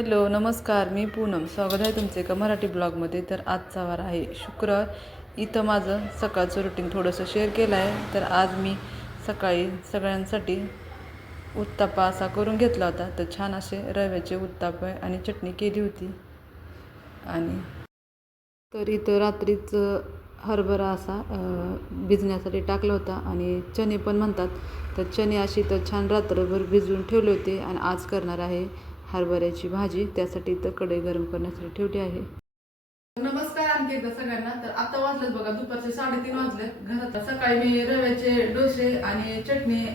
Hello नमस्कार मी पूनम. स्वागत आहे तुमचे एका मराठी ब्लॉगमध्ये. तर आजचा वार आहे शुक्रवार. इथं माझं सकाळचं रुटीन थोडंसं शेअर केलं आहे. तर आज मी सकाळी सगळ्यांसाठी उत्तापा असा करून घेतला होता. तर छान असे रव्याचे उत्ताप आणि चटणी केली होती. आणि तर इथं रात्रीच हरभरा असा भिजण्यासाठी टाकला होता. आणि चणे पण म्हणतात. तर चणे अशी तर छान रात्रभर भिजवून ठेवले होते आणि आज करणार आहे हरभऱ्याची भाजी त्यासाठी इथं कढई गरम करण्यासाठी ठेवली आहे. नमस्कार आणखी एकदा सगळ्यांना. तर आता वाजलेत बघा दुपारचे साडेतीन वाजले. घरात सकाळी मी रव्याचे डोसे आणि चटणी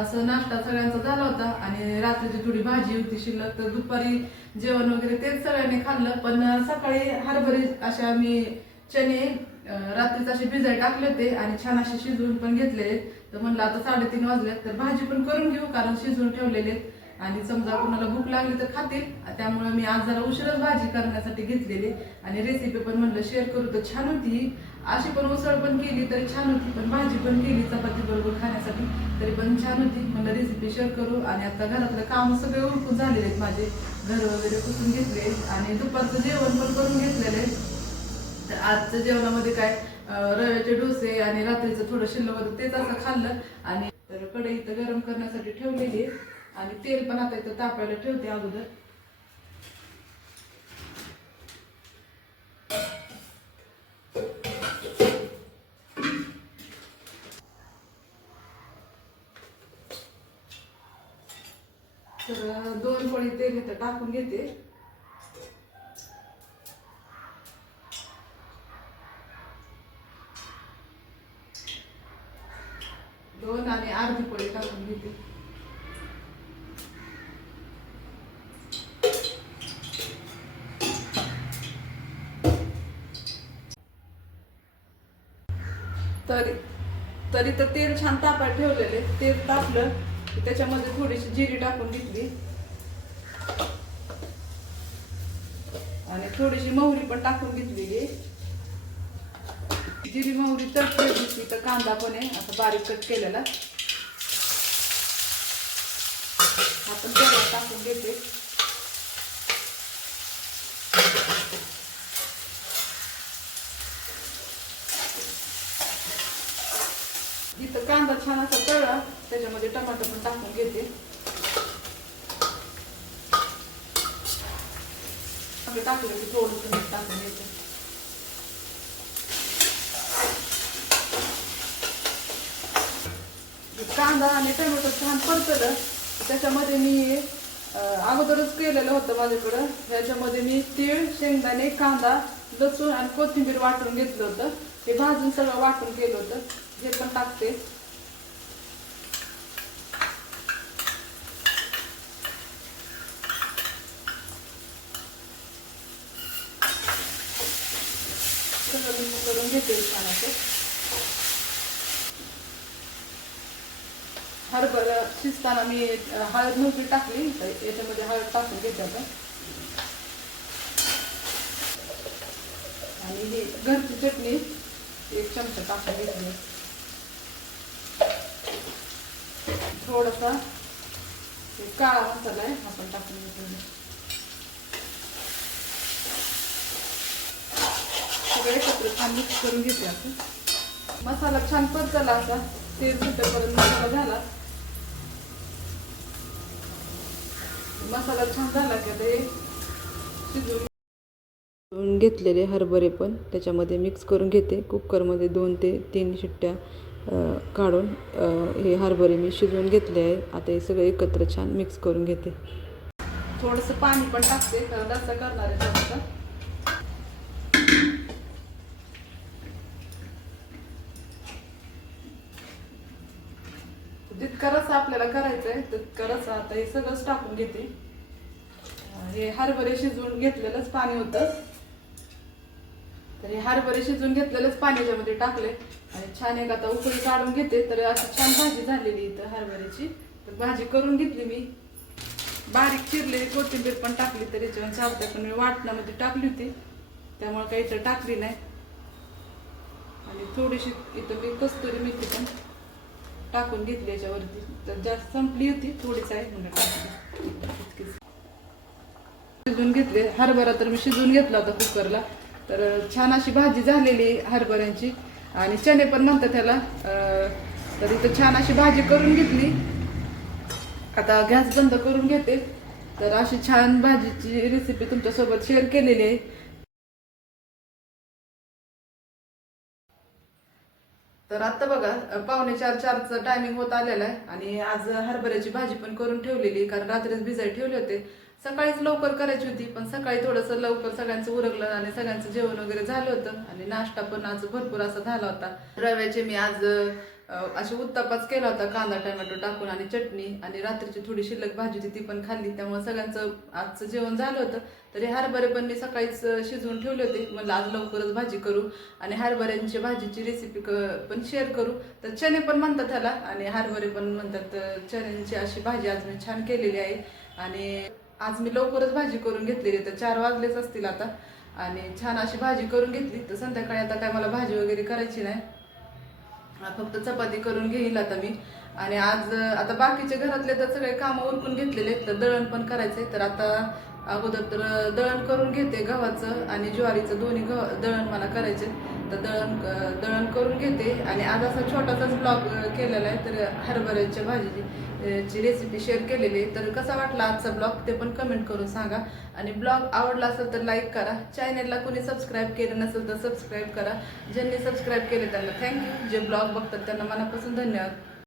असं नाश्ता सगळ्यांचा झाला होता आणि रात्रीची थोडी भाजी होती शिल्लक. तर दुपारी जेवण वगैरे तेच सगळ्यांनी खाल्लं. पण सकाळी हरभरे अशा मी चणे अं, रात्रीच असे भिजाय टाकले होते आणि छान असे शिजवून पण घेतले तर म्हणलं आता साडेतीन वाजले तर भाजी पण करून घेऊ कारण शिजवून ठेवलेले आहेत. आणि समजा कोणाला भूक लागली तर खातील त्यामुळे मी आज जरा उशिराच भाजी करण्यासाठी घेतलेली आणि रेसिपी पण म्हणलं शेअर करू. तर छान होती अशी पण उसळ पण केली तरी छान होती. पण भाजी पण केली चपाती बरोबर खाण्यासाठी. तरी पण छान होती. म्हणलं रेसिपी शेअर करू. आणि आता घरातलं काम सगळे उरकून झालेले आहेत माझे. घर वगैरे पुसून घेतले आणि दुपारचं जेवण पण करून घेतलेलं आहे. तर आजच्या जेवणामध्ये काय रव्याचे डोसे आणि रात्रीचं थोडं शिल्लक होतं तेच असं खाल्लं. आणि तर कढई इथं गरम करण्यासाठी ठेवलेली आहे. आणि तेल पण आता इथं तापायला ठेवते अगोदर. तर दोन पळी तेल इथं टाकून घेते. दोन आणि अर्धी पळी टाकून घेते. तरी तरी तर तेल छान तापायला ठेवलेले तेल तापलं त्याच्यामध्ये थोडीशी जिरी टाकून घेतली. आणि थोडीशी मोहरी पण टाकून घेतलेली. जिरी मोहरी तर घेतली तर कांदा पण आहे असं बारीक कट केलेला. आपण तेलात टाकून घेते जिथं कांदा छान असा तळला त्याच्यामध्ये टमाटर पण टाकून घेते. आपलं टाकलं की टाकून घेते. कांदा आणि टोमॅटो छान परतलं त्याच्यामध्ये मी अं, अगोदरच केलेलं होतं माझ्याकडं. त्याच्यामध्ये मी तीळ शेंगदाणे कांदा लसूण आणि कोथिंबीर वाटून घेतलं होतं. हे भाजून सगळं वाटून केलं होतं. हे पण टाकते. करून घेते छान असं हरभरा शिजताना मी हळद नव्हती टाकली तर याच्यामध्ये हळद टाकून घेते आता. आणि ही घरची चटणी एक चमचा टाकून घेतली. थोडासा काळा मसाला आहे आपण टाकून घेतो सगळे एकत्र छान मिक्स करून घेते आपण. मसाला छान परतला असा. तेल सुटेपर्यंत मसाला झाला. मसाला छान झाला की ते हे घेतलेले हरभरे पण त्याच्यामध्ये मिक्स करून घेते. कुकरमध्ये दोन ते तीन शिट्ट्या काढून हे हरभरे मी शिजवून घेतले आहे आता हे सगळं एकत्र छान मिक्स करून घेते. थोडंसं पाणी पण टाकते. कारण करणार आहे थोडासा जितका रसा आपल्याला करायचा आहे तितका रसा आता हे सगळंच टाकून घेते. हे हरभरे शिजवून घेतलेलंच पाणी होतं. तर हे हरभरे शिजवून घेतलेलंच पाण्याच्यामध्ये टाकले आणि छान एक आता उकळी काढून घेते. तर अशी छान भाजी झालेली इथं हरभऱ्याची. तर भाजी करून घेतली मी. बारीक चिरलेली कोथिंबीर पण टाकली तर याच्यावर चालते पण मी वाटणामध्ये टाकली होती. त्यामुळे काही इथं टाकली नाही. आणि थोडीशी इथं मी कस्तुरी मेथी पण टाकून घेतली याच्यावरती. तर जास्त संपली होती. थोडीच आहे म्हणून टाकली. इतकीच. शिजवून घेतले. हरभरा तर मी शिजवून घेतला होता कुकरला. तर छान अशी भाजी झालेली आहे हरभऱ्यांची. आणि चणे पण म्हणतात त्याला. तर इथं छान अशी भाजी करून घेतली. आता गॅस बंद करून घेते. तर अशी छान भाजीची रेसिपी तुमच्यासोबत शेअर केलेली आहे. तर आत्ता बघा पावणे चार चारचं टायमिंग होत आलेलं आहे. आणि आज हरभऱ्याची भाजी पण करून ठेवलेली कारण रात्रीच भिजाय ठेवले होते. सकाळीच लवकर करायची होती पण सकाळी थोडंसं लवकर सगळ्यांचं उरकलं आणि सगळ्यांचं जेवण वगैरे झालं होतं. आणि नाश्ता पण आज भरपूर असा झाला होता. रव्याचे मी आज अशी उत्तापाच केला होता कांदा टोमॅटो टाकून आणि चटणी आणि रात्रीची थोडी शिल्लक भाजी होती ती पण खाल्ली. त्यामुळे सगळ्यांचं आजचं जेवण झालं होतं. तरी हरभरे पण मी सकाळीच शिजवून ठेवले होते. म्हणलं आज लवकरच भाजी करू आणि हरभऱ्यांची भाजीची रेसिपी पण शेअर करू. तर चणे पण म्हणतात त्याला आणि हरभरे पण म्हणतात तर चण्यांची अशी भाजी आज मी छान केलेली आहे. आणि आज मी लवकरच भाजी करून घेतलेली तर चार वाजलेच असतील आता. आणि छान अशी भाजी करून घेतली तर संध्याकाळी आता काय मला भाजी वगैरे करायची नाही. फक्त चपाती करून घेईल आता मी. आणि आज आता बाकीचे घरातले तर सगळे कामं उरकून घेतलेले आहेत तर दळण पण करायचे तर आता अगोदर तर दळण करून घेते गव्हाचं आणि ज्वारीचं दोन्ही गव दळण मला करायचे तर दळण दळण करून घेते. आणि आज असा छोटासाच ब्लॉग केलेला आहे तर हरभऱ्याच्या भाजीची. ची रेसिपी शेअर केलेली तर कसा वाटला आजचा ब्लॉग ते पण कमेंट करून सांगा. आणि ब्लॉग आवडला असेल तर लाईक करा. चॅनलला कोणी सबस्क्राईब केलं नसेल तर सबस्क्राईब करा. ज्यांनी सबस्क्राईब केले त्यांना थँक्यू जे ब्लॉग बघतात त्यांना मनापासून धन्यवाद.